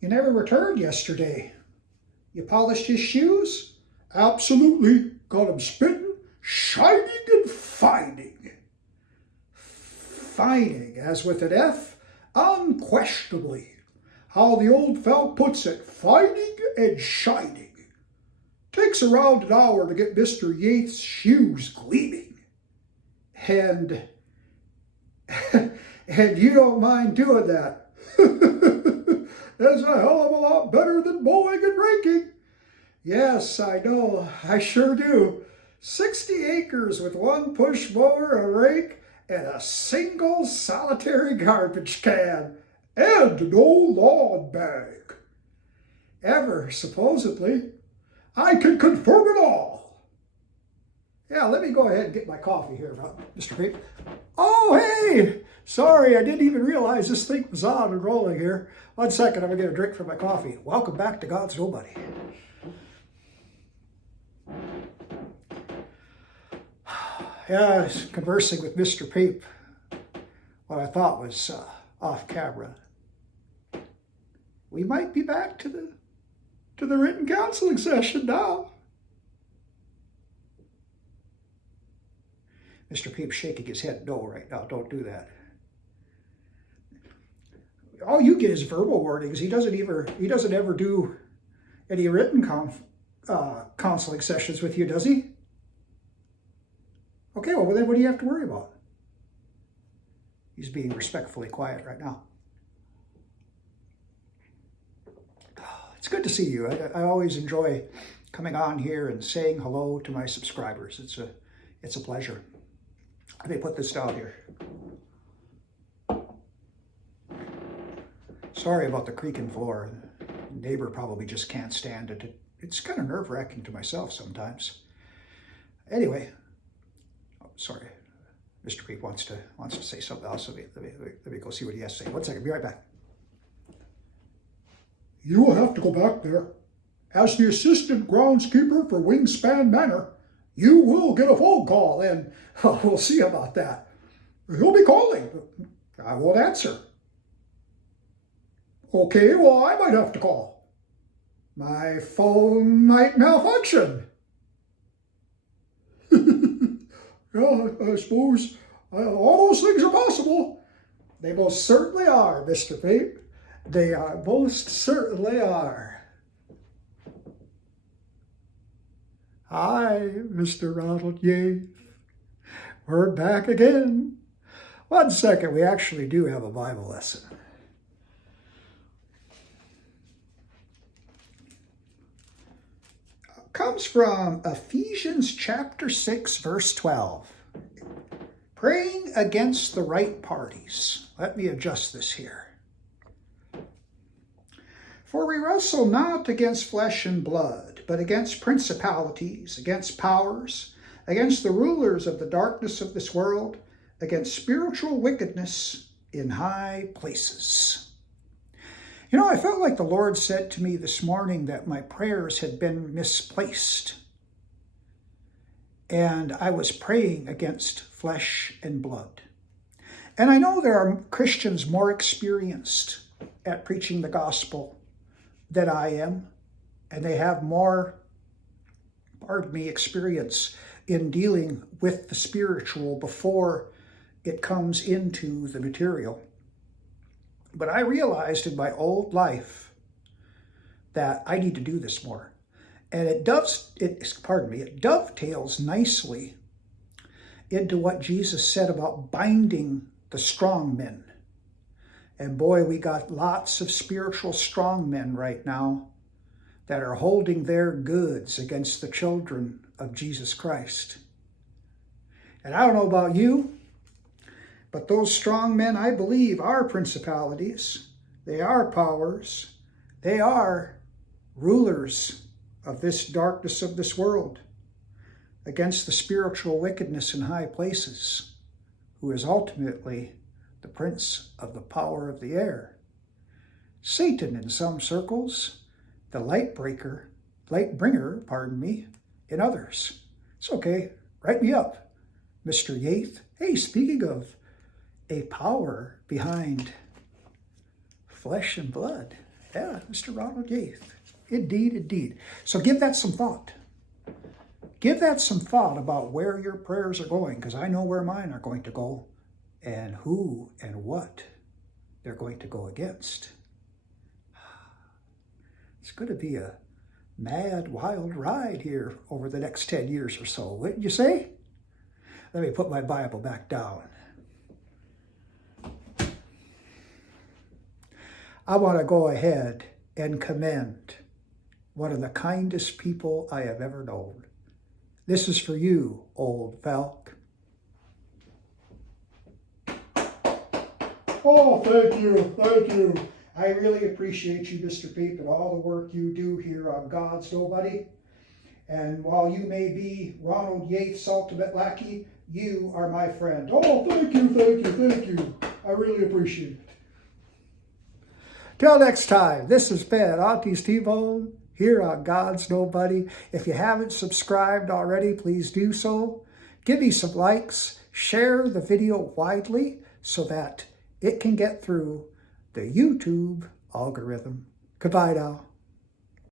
You never returned yesterday. You polished his shoes? Absolutely. Got him spitting, shining, and fining. Fining, as with an F? Unquestionably. How the old fel puts it, fining and shining. Takes around an hour to get Mr. Yates' shoes gleaming. And you don't mind doing that. That's a hell of a lot better than mowing and raking. Yes, I know, I sure do. 60 acres with one push mower, a rake, and a single solitary garbage can. And no lawn bag. Ever, supposedly. I can confirm it all. Yeah, let me go ahead and get my coffee here, Mr. Pete. Oh, hey! Sorry, I didn't even realize this thing was on and rolling here. 1 second, I'm going to get a drink for my coffee. Welcome back to God's Nobody. Yeah, I was conversing with Mr. Peep, what I thought was off camera. We might be back to the written counseling session now. Mr. Peep's shaking his head no right now. Don't do that. All you get is verbal warnings. He doesn't ever do any written counseling sessions with you, does he? Okay, well then what do you have to worry about? He's being respectfully quiet right now. It's good to see you. I always enjoy coming on here and saying hello to my subscribers. It's a pleasure. Let me put this down here. Sorry about the creaking floor. The neighbor probably just can't stand it. It's kind of nerve-wracking to myself sometimes. Anyway, sorry. Mr. Pete wants to say something else. Let me go see what he has to say. 1 second, be right back. You will have to go back there. As the assistant groundskeeper for Wingspan Manor, you will get a phone call, and we'll see about that. He'll be calling. I won't answer. Okay, well, I might have to call. My phone might malfunction. Yeah, I suppose all those things are possible. They most certainly are, Mr. Pete. They are, most certainly are. Hi, Mr. Ronald Yates. We're back again. 1 second, we actually do have a Bible lesson. Comes from Ephesians chapter 6, verse 12. Praying against the right parties. Let me adjust this here. For we wrestle not against flesh and blood, but against principalities, against powers, against the rulers of the darkness of this world, against spiritual wickedness in high places. You know, I felt like the Lord said to me this morning that my prayers had been misplaced. And I was praying against flesh and blood. And I know there are Christians more experienced at preaching the gospel than I am. And they have more, experience in dealing with the spiritual before it comes into the material. But I realized in my old life that I need to do this more. And it dovetails nicely into what Jesus said about binding the strong men. And boy, we got lots of spiritual strong men right now that are holding their goods against the children of Jesus Christ. And I don't know about you, but those strong men, I believe, are principalities. They are powers. They are rulers of this darkness of this world against the spiritual wickedness in high places, who is ultimately the prince of the power of the air. Satan in some circles, the light bringer, in others. It's okay, write me up, Mr. Yates. Hey, speaking of a power behind flesh and blood, Yeah, Mr. Ronald Yates. Indeed, indeed. So give that some thought. Give that some thought about where your prayers are going, because I know where mine are going to go and who and what they're going to go against. It's going to be a mad, wild ride here over the next 10 years or so, wouldn't you say? Let me put my Bible back down. I want to go ahead and commend one of the kindest people I have ever known. This is for you, old Falk. Oh, thank you, thank you. I really appreciate you, Mr. Peep, and all the work you do here on God's Nobody. And while you may be Ronald Yates' ultimate lackey, you are my friend. Oh, thank you, thank you, thank you. I really appreciate it. Till next time, this has been Auntie's T-Bone here on God's Nobody. If you haven't subscribed already, please do so. Give me some likes. Share the video widely so that it can get through the YouTube algorithm. Goodbye now.